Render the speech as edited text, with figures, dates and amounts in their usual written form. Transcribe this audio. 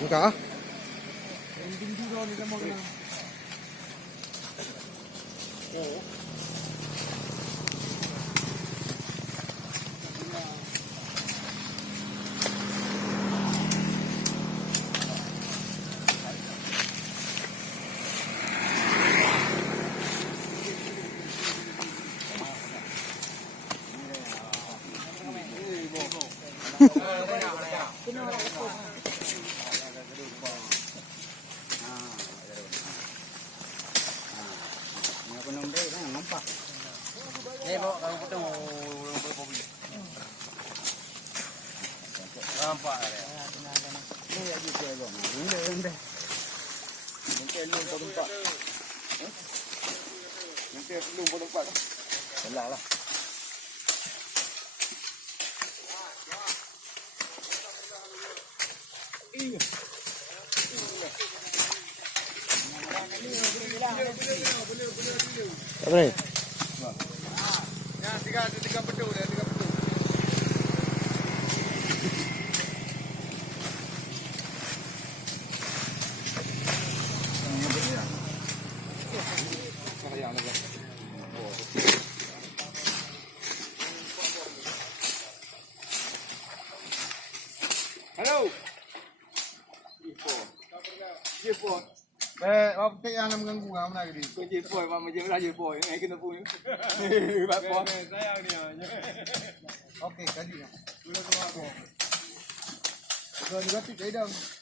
Enggak. Apa ni? Ya, tiga pedul dia, tiga pedul. Hello. J4. Apa yang nak mengganggu kamu nak ni? Kau J4, mama je lah J4. Yang kena pun. Bapak. Saya ni. Okey, tadi. Sudah keluar. Sudah juga tu, dah.